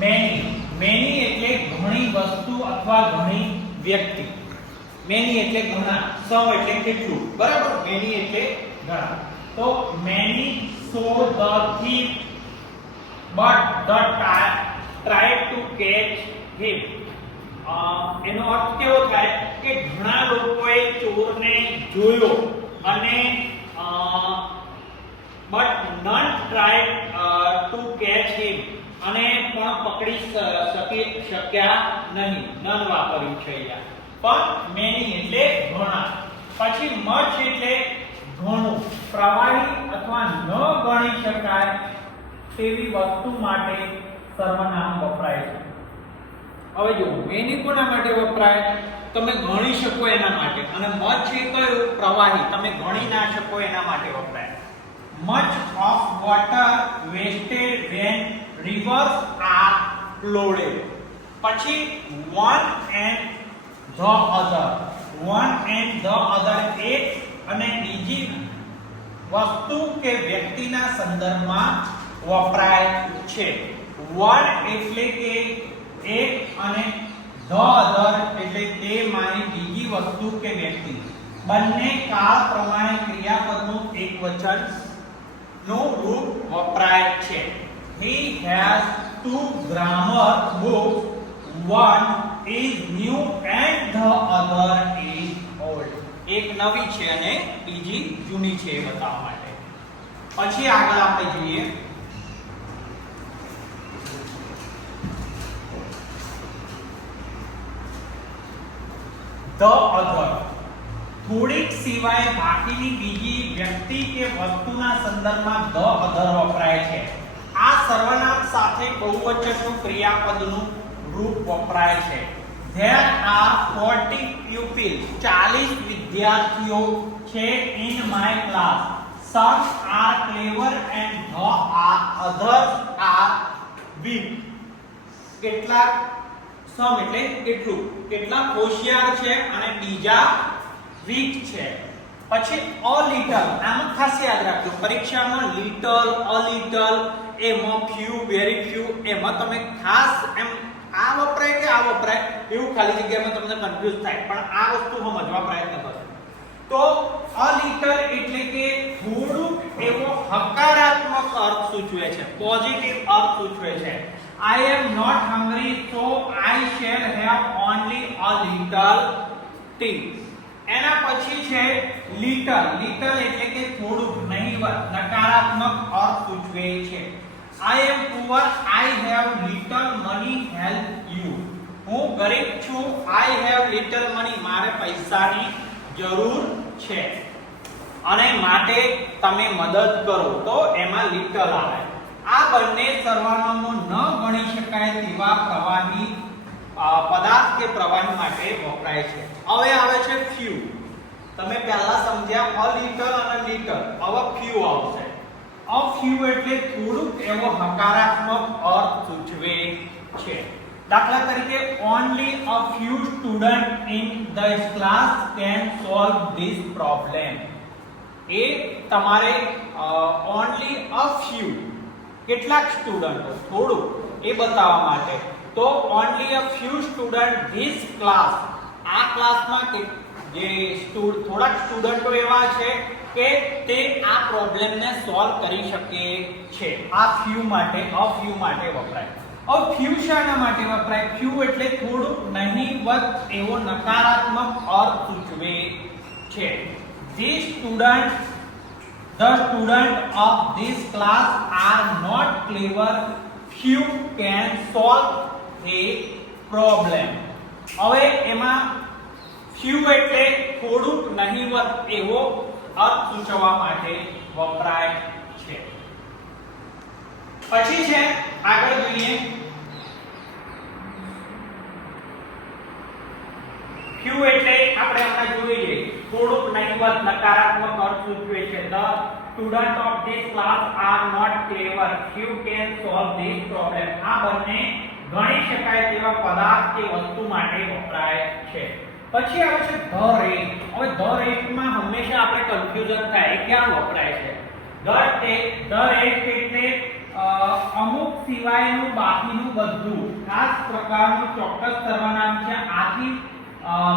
Many એટલે ઘણી વસ્તુ અથવા ઘણી વ્યક્તિ. મેની એટલે ઘણા, સૌ એટલે કેટલું, બરાબર. મેની એટલે ઘણા. તો many saw the thief but the tried to catch him. એનો અર્થ કેવો થાય કે ઘણા લોકોએ ચોરને જોયો અને but none tried to catch him, અને પણ પકડી શક્યા નહીં. નન વાપર્યું છે અહીંયા. પણ many એટલે ઘણા. પછી much એટલે ઘણું, પ્રવાહી અથવા ન ગણી શકાય તેવી વસ્તુ માટે સર્વનામ વપરાય છે. હવે જો મેની કોના માટે વપરાય? તમે ગણી શકો એના માટે. અને much એ કયું? પ્રવાહી, તમે ગણી ના શકો એના માટે વપરાય. much of water wasted when rivers are flooded. પછી one and the other. one and the other એક અને બીજી વસ્તુ કે વ્યક્તિના સંદર્ભમાં વપરાય છે. one એટલે કે એક અને the other એટલે તેમાંની બીજી વસ્તુ કે વ્યક્તિ. બંને કાળ પ્રમાણે ક્રિયાપદનું એકવચન નું રૂપ વપરાય છે. he has two grammar books, one is new and the other is old. એક નવી છે અને બીજી જૂની છે એ બતાવવા માટે. પછી આગળ આપણે જોઈએ the other. થોડીક સિવાય બાકીની બીજી વ્યક્તિ કે વસ્તુના સંદર્ભમાં the other વપરાય છે. આ સર્વનામ સાથે બહુવચનનું ક્રિયાપદનું રૂપ વપરાય છે. There are 40 pupils. 40 વિદ્યાર્થીઓ છે in my class. Some are clever and the others are weak. કેટલાક some એટલે કેટલું, કેટલાક હોશિયાર છે અને બીજા વીક છે. પછી a little, આમાં ખાસ યાદ રાખજો પરીક્ષામાં little, a little, એમાં few, very few, એમાં તમે ખાસ એમ આ વપરાય કે આ વપરાય એવું ખાલી જગ્યામાં તમને કન્ફ્યુઝ થાય, પણ આ વસ્તુ સમજવા પ્રયત્ન કરો. તો a little એટલે કે થોડું એવો હકારાત્મક અર્થ સૂચવે છે, પોઝિટિવ અર્થ સૂચવે છે. I am not hungry so I shall have only a little tea. એના પછી છે little. little એટલે કે થોડું, નહીવત, નકારાત્મક અર્થ સૂચવે છે. I am poor, I have little money, help you. હું ગરીબ છું, I have little money, મારે પૈસાની જરૂર છે અને માટે તમે મદદ કરો, તો એમાં little આવે. આ બંને સર્વનામો ન ગણી શકાય તેવા પ્રવાહી પદાર્થ કે પ્રવાહી માટે વપરાય છે. હવે આવે છે few. તમે પહેલા સમજ્યા a little અને little, હવે few આવશે. a few એટલે થોડુંક એવો હકારાત્મક અર્થ સૂચવે છે. દાખલા તરીકે only a few students in this class can solve this problem. એ તમારે only a few, કેટલાક સ્ટુડન્ટો, થોડું એ બતાવવા માટે. તો only a few students this class, આ ક્લાસમાં જે થોડાક સ્ટુડન્ટો એવા છે કે તે આ પ્રોબ્લેમને સોલ્વ કરી શકે છે. આ few માટે, a few માટે વપરાય. હવે few શાના માટે વપરાય? few એટલે થોડુંક, નહીવત એવો નકારાત્મક અર્થ સૂચવે છે. The students of this class are not clever, few can solve a problem. હવે એમાં few એટલે થોડુંક, નહીવત એવો અર્થ સૂચવવા માટે વપરાય છે. પછી છે આગળ જોઈએ few એટલે આપણે હમણાં જોઈએ થોડુંક, નહીવત, નકારાત્મક અર્થ સૂચવે છે. The students of this class are not clever, few can solve this problem. આ બંને ગણી શકાય તેવા પદાર્થ કે વસ્તુ માટે વપરાય છે. પછી આવે છે the rate. હવે the rate માં હંમેશા આપણે કન્ફ્યુઝન થાય ક્યાં વપરાય છે. the rate એટલે અમુક સિવાયનું બાકીનું બધું ખાસ પ્રકારનું ચોક્કસ સર્વનામ છે. આથી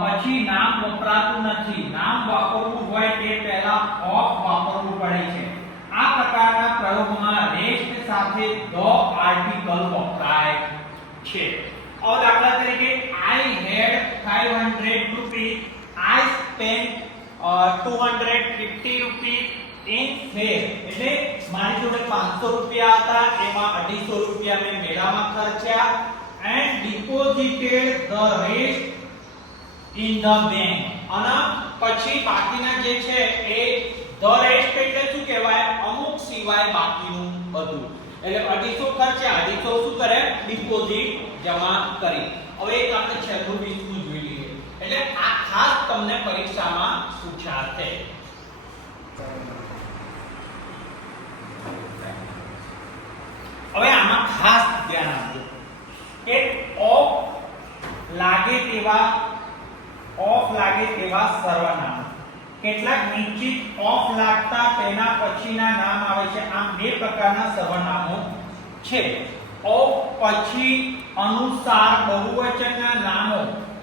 પછી નામ વપરાતું નથી. નામ વાપરવું હોય તે પહેલા ઓફ વાપરવું પડે છે. આ પ્રકારના પ્રયોગમાં રેસ્ટ સાથે ધ આર્ટિકલ વપરાય છે. और દાખલા તરીકે I had 500 rupees, I spent 250 rupees in fare. એટલે મારી જોડે 500 રૂપિયા હતા, એમાં 250 રૂપિયા મેં મેળામાં ખર્ચ્યા and deposited the rest in the bank. અને પછી બાકીના જે છે એ the rest એટલે શું કહેવાય? અમુક સિવાય બાકીનું બધું. એટલે 250 ખર્ચ્યા, 250 શું કરે? ડિપોઝિટ જમા કરી. હવે એક આપણે છેલ્લું 20 જોઈ લઈએ. એટલે આ ખાસ તમને પરીક્ષામાં પૂછાશે. હવે આમાં ખાસ ધ્યાન આપજો કે ઓફ લાગે તેવા સર્વનામ. કેટલાક નિશ્ચિત ઓફ લાગતા તેના પછીના નામ આવે છે. આમ બે પ્રકારના સર્વનામો છે. ઓફ પછી અનુસાર બહુવચનના નામો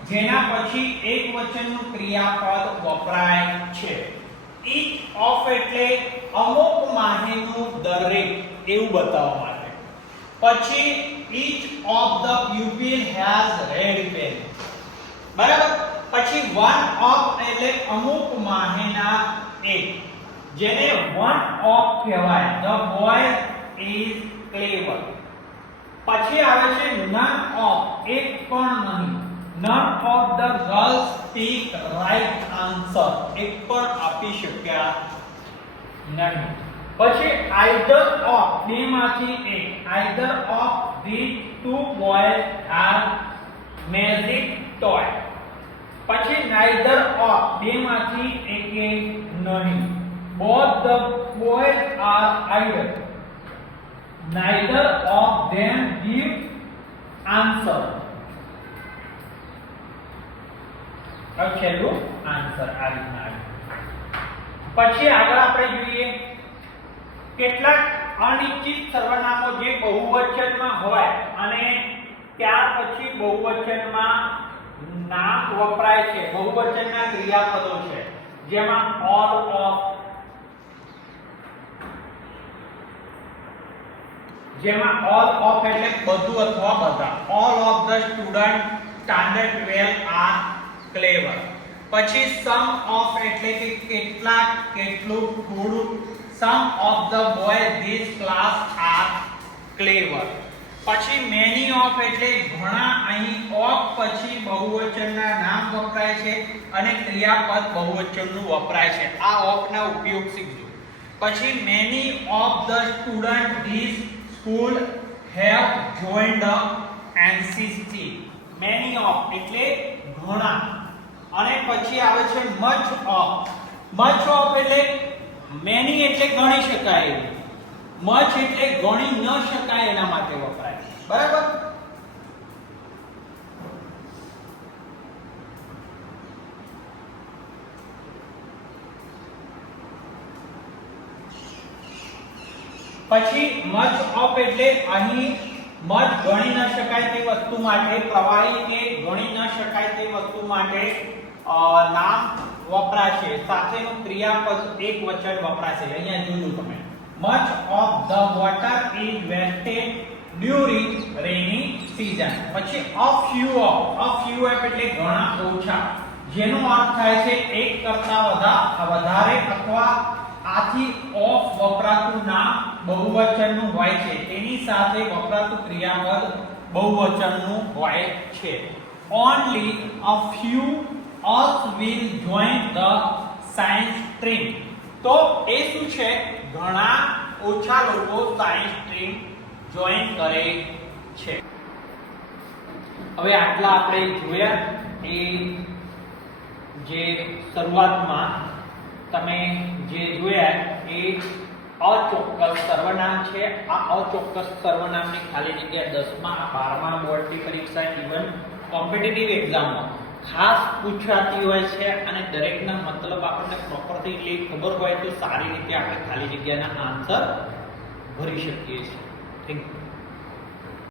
જેના પછી એકવચનનું ક્રિયાપદ વપરાય છે. ઈચ ઓફ એટલે અમુક માહિનું દરેક એવું બતાવવા માટે. પછી inch of the pupil has red pen. બરાબર. પછી વન ઓફ એટલે અમુક માહિના એક જેને વન ઓફ કહેવાય. The boy is clever. પછી આવે છે નન ઓફ એક પણ નહીં. None of the girls speak right answer એક પણ આપી શક્યા નહીં. પછી આઈધર ઓફ બેમાંથી એક. Either of these two boys have magic toy. પછી neither of બેમાંથી એકે નહીં. both the boys are idle. neither of them give answer. છેલ્લું આન્સર આ રીતના. પછી આગળ આપણે જોઈએ કેટલાક અનિશ્ચિત સર્વનામો જે બહુવચનમાં હોય અને ત્યાર પછી બહુવચનમાં નામ વપરાય છે. બહુવચનના ક્રિયાપદો છે જેમાં all of એટલે બધું અથવા બધા. all of the students standard 12 are clever. પછી some of એટલે કે કેટલાક, કેટલું, થોડું. some of the boys this class are clever. પછી many of એટલે ઘણા. અહીં of પછી બહુવચનના નામ વપરાય છે અને ક્રિયાપદ બહુવચનનું વપરાય છે. આ of ના ઉપયોગ શીખજો. પછી many of the students this school have joined the NCC. many of એટલે ઘણા. અને પછી આવે છે much of. much of એટલે many એટલે ગણી શકાય એવી. much એટલે ગણી ન શકાય એના માટે વપરાય. બરાબર. પછી much of એટલે અહીં much ગણી ન શકાય તે વસ્તુ માટે, પ્રવાહી કે ગણી ન શકાય તે વસ્તુ માટે નામ વપરાશે. સાથેનું ક્રિયાપદ એકવચન વપરાશે. અહીંયા જોજો તમે. much of the water is wasted during rainy season. પછી a few એટલે ઘણા, ઓછા, જેનો અર્થ થાય છે એક કરતા વધારે અથવા આથી ઓફ વપરાતું નામ બહુવચનનું હોય છે. તેની સાથે વપરાતું ક્રિયાપદ બહુવચનનું હોય છે. only a few us will join the science stream. તો એ શું છે? ઘણા ઓછા લોકો સાયન્સ સ્ટ્રીમ જોઈન કરે છે. હવે આટલા આપણે જોયા એ જે શરૂઆતમાં તમે જે જોયા એ અચોક્કસ સર્વનામ છે. આ અચોક્કસ સર્વનામની ખાલી જગ્યા 10મા 12મા બોર્ડની પરીક્ષા, ઇવન કોમ્પિટિટિવ એક્ઝામમાં ખાસ પૂછાતી હોય છે અને દરેકના મતલબ આપણને પ્રોપરલી ખબર હોય તો સારી રીતે આપણે ખાલી જગ્યાના આન્સર ભરી શકીએ છીએ. Thank you.